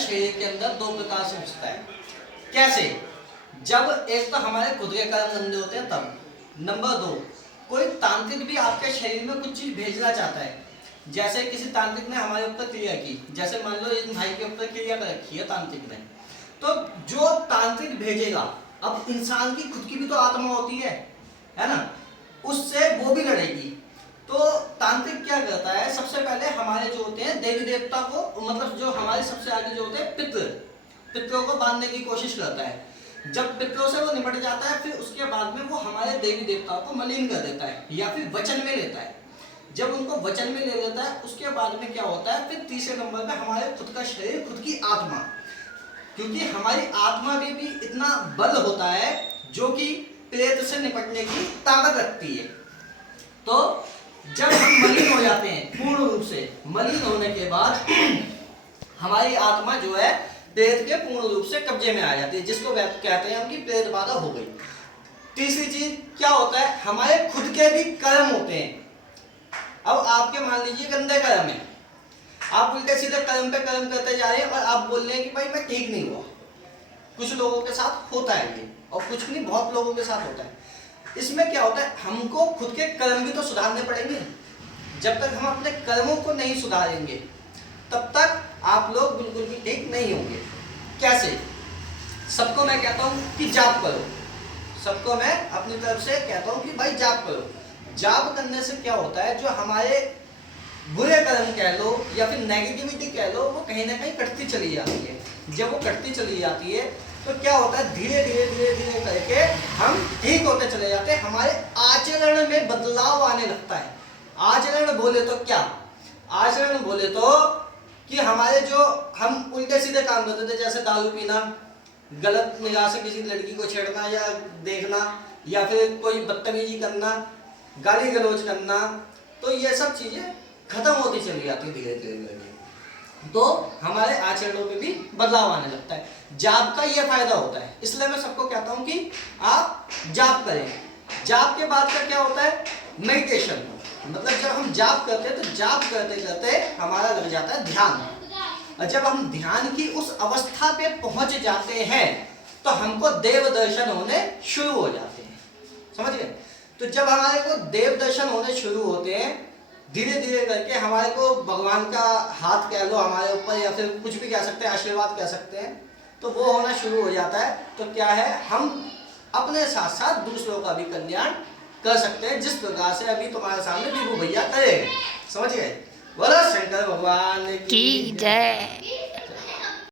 शरीर के अंदर दो प्रकार से घुसता है। कैसे? जब एक तो हमारे खुद के कर्म गंदे होते हैं तब, नंबर दो, कोई तांत्रिक भी आपके शरीर में कुछ चीज भेजना चाहता है। जैसे किसी तांत्रिक ने हमारे ऊपर क्रिया की, जैसे मान लो इस भाई के ऊपर क्रिया कर रखी है तांत्रिक ने, तो जो तांत्रिक भेजेगा, अब इंसान की खुद की भी तो आत्मा होती है ना, उससे वो भी लड़ेगी। तो तांत्रिक क्या करता है, सबसे पहले हमारे जो होते हैं देवी देवता को, मतलब जो हमारे सबसे आगे जो होते हैं पितरों को बांधने की कोशिश करता है। जब पितरों से वो निपट जाता है, फिर उसके बाद में वो हमारे देवी देवताओं को मलिन कर देता है या फिर वचन में लेता है। जब उनको वचन में ले लेता है, उसके बाद में क्या होता है, फिर तीसरे नंबर पे हमारे खुद का शरीर, खुद की आत्मा, क्योंकि हमारी आत्मा में भी इतना बल होता है जो कि प्रेत से निपटने की ताकत रखती है। तो जब हम मलिन हो जाते हैं, पूर्ण रूप से मलिन होने के बाद हमारी आत्मा जो है प्रेत के पूर्ण रूप से कब्जे में आ जाती है, जिसको कहते हैं हम कि प्रेत बाधा हो गई। तीसरी चीज क्या होता है, हमारे खुद के भी कर्म होते हैं। अब आपके मान लीजिए गंदे कर्म है, आप उल्टे सीधे कर्म पे कर्म करते जा रहे हैं और आप बोल रहे हैं कि भाई मैं ठीक नहीं हुआ। कुछ लोगों के साथ होता है ये, और कुछ नहीं, बहुत लोगों के साथ होता है। इसमें क्या होता है, हमको खुद के कर्म भी तो सुधारने पड़ेंगे। जब तक हम अपने कर्मों को नहीं सुधारेंगे तब तक आप लोग बिल्कुल भी ठीक नहीं होंगे। कैसे? सबको मैं कहता हूँ कि जाप करो, सबको मैं अपनी तरफ से कहता हूँ कि भाई जाप करो। जाप करने से क्या होता है, जो हमारे बुरे कर्म कह लो या फिर नेगेटिविटी कह लो, वो कहीं ना कहीं कटती चली जाती है। जब वो कटती चली जाती है तो क्या होता है, धीरे धीरे धीरे धीरे करके हम ठीक होते चले जाते हैं, हमारे आचरण में बदलाव आने लगता है। आचरण बोले तो क्या, आचरण बोले तो कि हमारे जो हम उल्टे सीधे काम करते थे, जैसे दारू पीना, गलत निगाह से किसी लड़की को छेड़ना या देखना, या फिर कोई बदतमीजी करना, गाली गलौज करना, तो ये सब चीजें खत्म होती चली जाती है धीरे धीरे धीरे। तो हमारे आचरणों में भी बदलाव आने लगता है। जाप का ये फायदा होता है, इसलिए मैं सबको कहता हूं कि आप जाप करें। जाप के बाद का क्या होता है, मेडिटेशन। मतलब जब हम जाप करते हैं तो जाप करते करते हमारा लग जाता है ध्यान, और जब हम ध्यान की उस अवस्था पे पहुंच जाते हैं तो हमको देव दर्शन होने शुरू हो जाते हैं। समझ गए? तो जब हमारे को देव दर्शन होने शुरू होते हैं, धीरे धीरे करके हमारे को भगवान का हाथ कह लो हमारे ऊपर, या फिर कुछ भी कह सकते हैं, आशीर्वाद कह सकते हैं, तो वो होना शुरू हो जाता है। तो क्या है, हम अपने साथ साथ दूसरों का भी कल्याण कर सकते हैं, जिस प्रकार से अभी तुम्हारे सामने विभू भैया करेंगे। समझ गए? बोलो शंकर भगवान की जय।